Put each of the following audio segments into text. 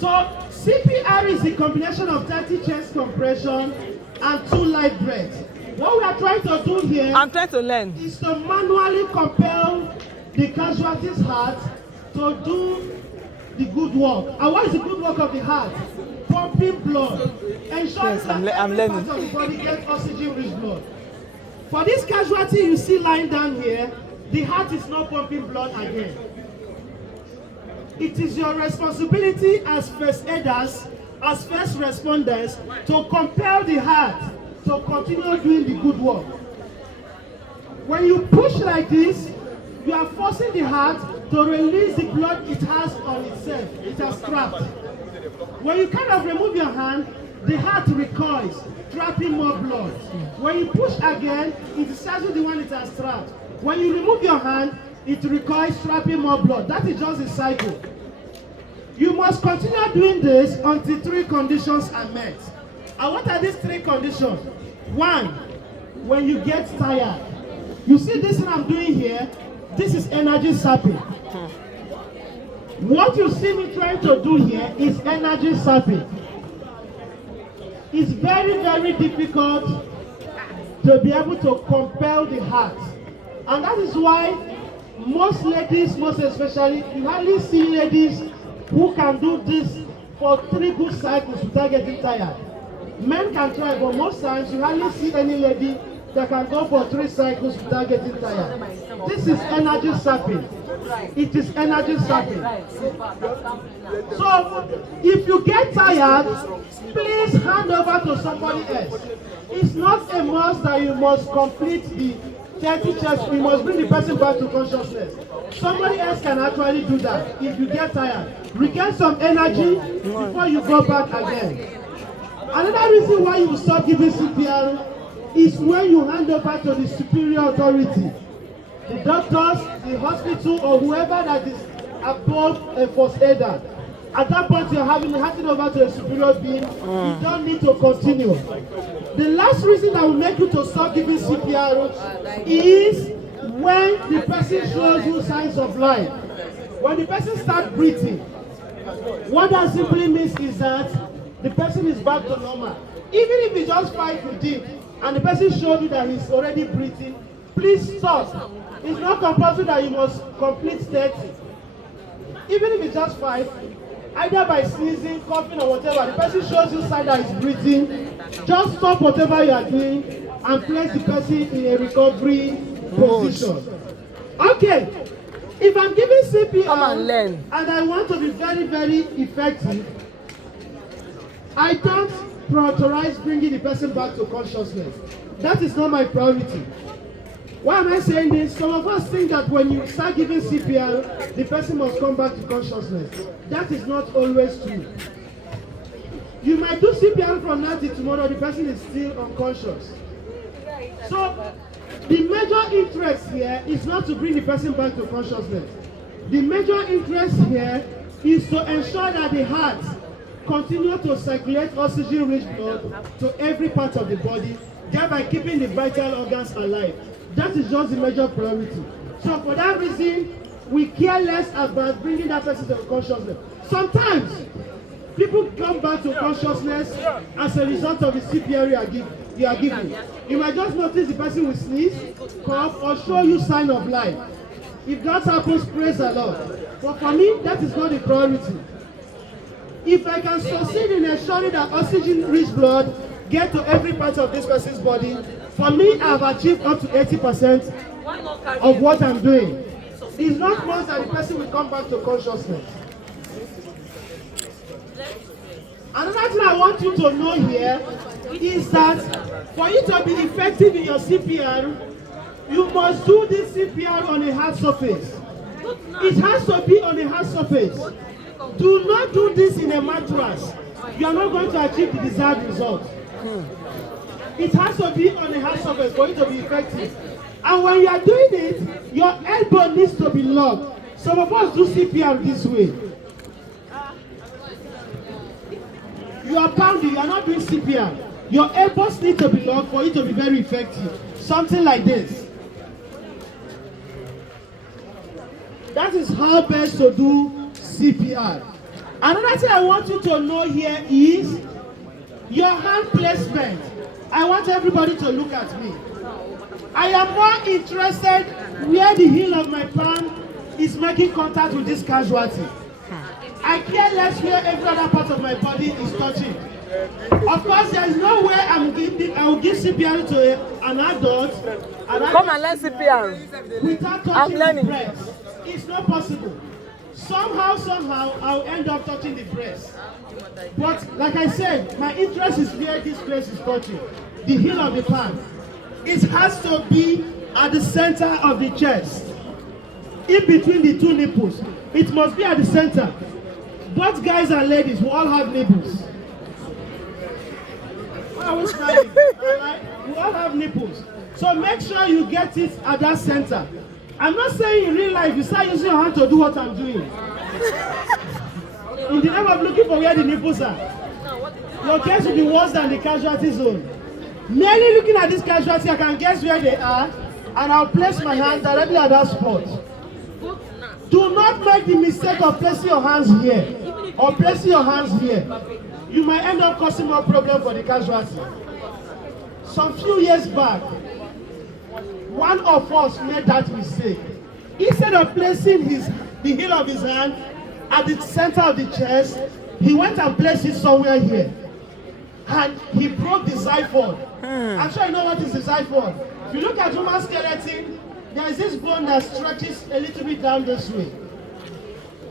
So CPR is a combination of 30 chest compression and 2 light breaths. What we are trying to do here I'm trying to learn. is to manually compel the casualty's heart to do the good work. And what is the good work of the heart? Pumping blood. Ensuring Yes, that I'm every learning. part of the body gets oxygen-rich blood. For this casualty you see lying down here, the heart is not pumping blood again. It is your responsibility as first aiders, as first responders, to compel the heart to continue doing the good work. When you push like this, you are forcing the heart to release the blood it has on itself. It has trapped. When you kind of remove your hand, the heart recoils, trapping more blood. When you push again, it discharges the one it has trapped. When you remove your hand, it recoils, trapping more blood. That is just a cycle. You must continue doing this until 3 conditions are met. And what are these 3 conditions? 1, when you get tired. You see this thing I'm doing here? This is energy sapping. What you see me trying to do here is energy sapping. It's very, very difficult to be able to compel the heart. And that is why most ladies, most especially, you hardly see ladies who can do this for 3 good cycles without getting tired. Men can try, but most times you hardly see any lady that can go for 3 cycles without getting tired. This is energy sapping. It is energy sapping. So, if you get tired, please hand over to somebody else. It's not a must that you must complete the 30 chest. You must bring the person back to consciousness. Somebody else can actually do that. If you get tired, regain some energy before you go back again. Another reason why you stop giving CPR is when you hand over to the superior authority, the doctors, the hospital, or whoever that is above a first aider. At that point, you're handing over to a superior being. You don't need to continue. The last reason that will make you to stop giving CPR is when the person shows you signs of life. When the person starts breathing, what that simply means is that the person is back to normal. Even if it's just 5 you did, and the person showed you that he's already breathing, please stop. It's not compulsory that you must complete 30. Even if it's just 5, either by sneezing, coughing, or whatever, the person shows you sign that he's breathing, just stop whatever you are doing and place the person in a recovery position. Okay, if I'm giving CPR and I want to be very, very effective, I don't prioritize bringing the person back to consciousness. That is not my priority. Why am I saying this? Some of us think that when you start giving CPR, the person must come back to consciousness. That is not always true. You might do CPR from now till tomorrow, the person is still unconscious. So, the major interest here is not to bring the person back to consciousness. The major interest here is to ensure that the heart continue to circulate oxygen-rich blood to every part of the body, thereby keeping the vital organs alive. That is just the major priority. So for that reason, we care less about bringing that person to consciousness. Sometimes, people come back to consciousness as a result of the CPR you are giving. You might just notice the person will sneeze, cough, or show you sign of life. If that happens, praise the Lord. But for me, that is not the priority. If I can succeed in ensuring that oxygen-rich blood get to every part of this person's body, for me, I have achieved up to 80% of what I'm doing. It's not most that the person will come back to consciousness. Another thing I want you to know here is that for you to be effective in your CPR, you must do this CPR on a hard surface. It has to be on a hard surface. Do not do this in a mattress. You are not going to achieve the desired result. It has to be on a hard surface for it to be effective. And when you are doing it, your elbow needs to be locked. Some of us do CPR this way. You are pounding, you are not doing CPR. Your elbows need to be locked for it to be very effective. Something like this. That is how best to do CPR. Another thing I want you to know here is your hand placement. I want everybody to look at me. I am more interested where the heel of my palm is making contact with this casualty. I care less where every other part of my body is touching. Of course, there is no way I will give CPR to an adult. Come and learn CPR. Without touching the breast. It's not possible. Somehow, I'll end up touching the breast. But like I said, my interest is where this place is touching. The heel of the palm. It has to be at the center of the chest. In between the two nipples. It must be at the center. Both guys and ladies will all have nipples. I was smiling. Alright? We all have nipples. So make sure you get it at that center. I'm not saying in real life you start using your hand to do what I'm doing. In the name of looking for where the nipples are. Your case will be worse than the casualty zone. Merely looking at this casualty, I can guess where they are, and I'll place my hand directly at that spot. Do not make the mistake of placing your hands here or placing your hands here. You might end up causing more problem for the casualty. Some few years back, one of us made that mistake. Instead of placing the heel of his hand at the center of the chest, he went and placed it somewhere here. And he broke the xyphon. I'm sure you know what is the xyphon. If you look at human skeleton, there is this bone that stretches a little bit down this way.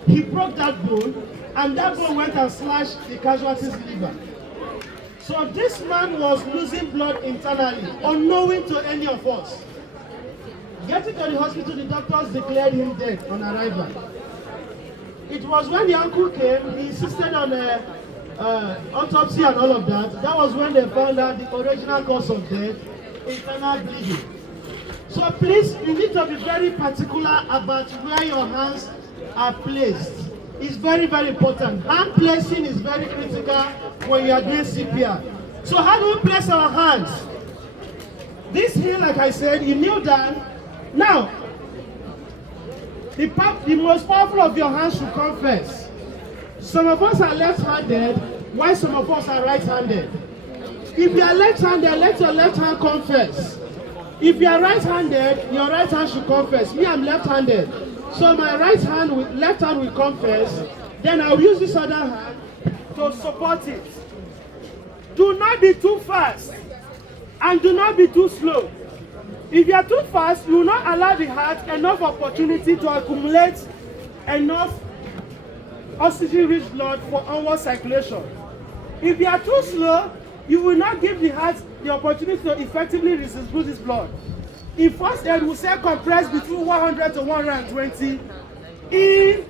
He broke that bone, and that bone went and slashed the casualty's liver. So this man was losing blood internally, unknowing to any of us. Getting to the hospital, the doctors declared him dead on arrival. It was when the uncle came, he insisted on autopsy and all of that. That was when they found out the original cause of death, internal bleeding. So please, you need to be very particular about where your hands are placed. It's very, very important. Hand placing is very critical when you are doing CPR. So how do we place our hands? This here, like I said, you kneel down. Now, the most powerful of your hands should come first. Some of us are left-handed, while some of us are right-handed. If you are left-handed, let your left hand come first. If you are right-handed, your right hand should come first. Me, I'm left-handed. So my left hand will come first. Then I'll use this other hand to support it. Do not be too fast. And do not be too slow. If you are too fast, you will not allow the heart enough opportunity to accumulate enough oxygen-rich blood for onward circulation. If you are too slow, you will not give the heart the opportunity to effectively distribute its blood. In first aid, we say compress between 100 to 120 in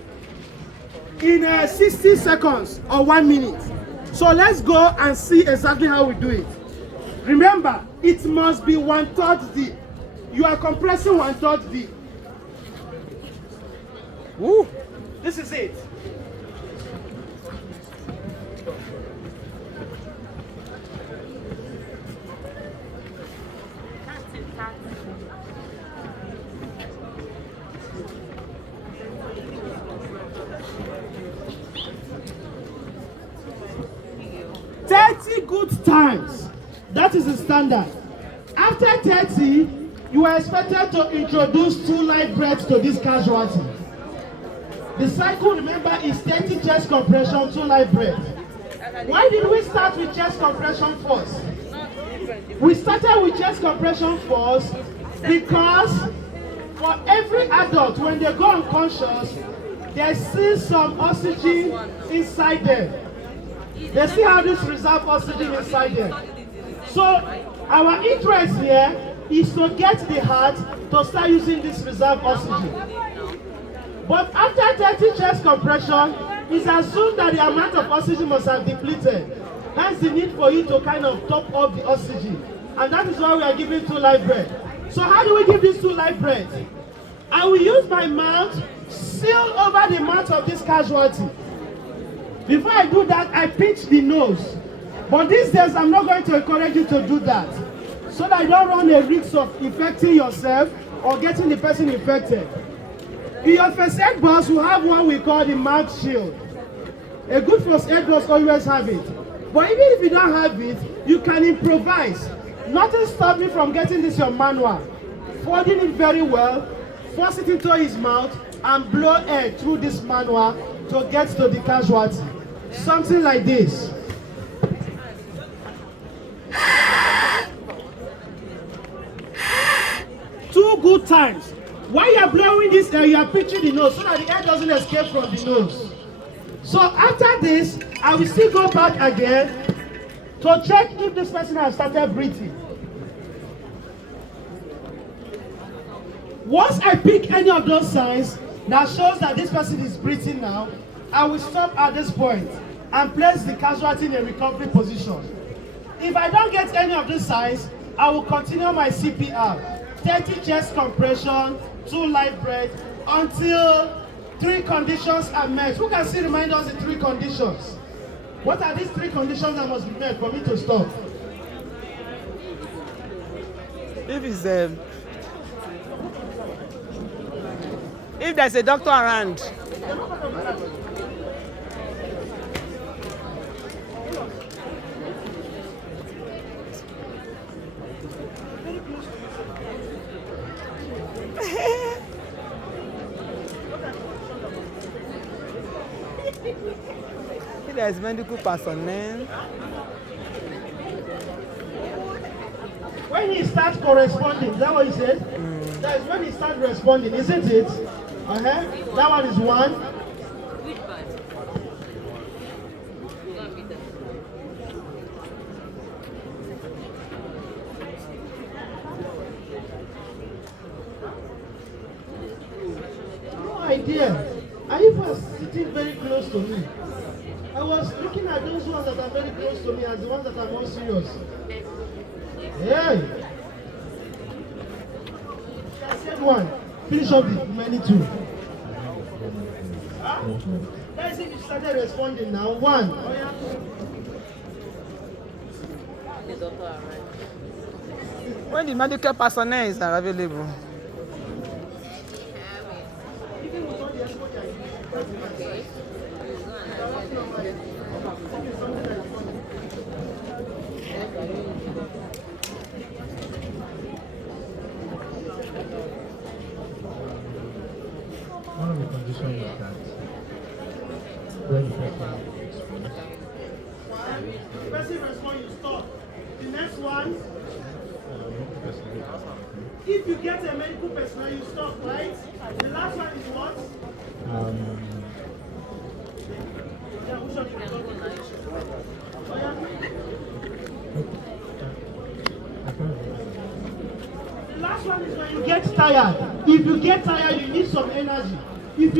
60 seconds or 1 minute. So let's go and see exactly how we do it. Remember, it must be 1/3 deep. You are compressing 1/3 deep. Woo. This is it. Good times. That is the standard. After 30, you are expected to introduce 2 light breaths to this casualty. The cycle, remember, is 30 chest compression, 2 light breaths. Why did we start with chest compression first? We started with chest compression first because for every adult, when they go unconscious, they see some oxygen inside them. They still have this reserve oxygen inside them. So our interest here is to get the heart to start using this reserve oxygen. But after 30 chest compression, it's assumed that the amount of oxygen must have depleted. Hence the need for you to kind of top up the oxygen. And that is why we are giving 2 light breaths. So how do we give these 2 light breaths? I will use my mouth, seal over the mouth of this casualty. Before I do that, I pinch the nose. But these days, I'm not going to encourage you to do that, so that you don't run a risk of infecting yourself or getting the person infected. In your first aid box, we have what we call the mouth shield. A good first aid must always have it. But even if you don't have it, you can improvise. Nothing stops me from getting this your manual, folding it very well, force it into his mouth, and blow air through this manual to get to the casualty. Something like this. Two good times. While you are blowing this air, you are pinching the nose so that the air doesn't escape from the nose. So after this, I will still go back again to check if this person has started breathing. Once I pick any of those signs that shows that this person is breathing now, I will stop at this point and place the casualty in a recovery position. If I don't get any of these signs, I will continue my CPR. 30 chest compression, 2 light breaths, until 3 conditions are met. Who can still remind us the 3 conditions? What are these 3 conditions that must be met for me to stop? If there's a doctor around. If there's medical personnel. When he starts corresponding, is that what he said? That is when he starts responding, isn't it? That one is 1. No idea. Are you sitting very close to me? I was looking at those ones that are very close to me as the ones that are more serious. Hey! I said 1. Finish up the many 2. Let's see if you started responding now. 1. When the medical personnel is available. One of the conditions is that when the person responds, you stop. The next one, if you get a medical personnel, you stop, right? The last one is what? The last one is when you get tired. If you get tired, you need some energy. If you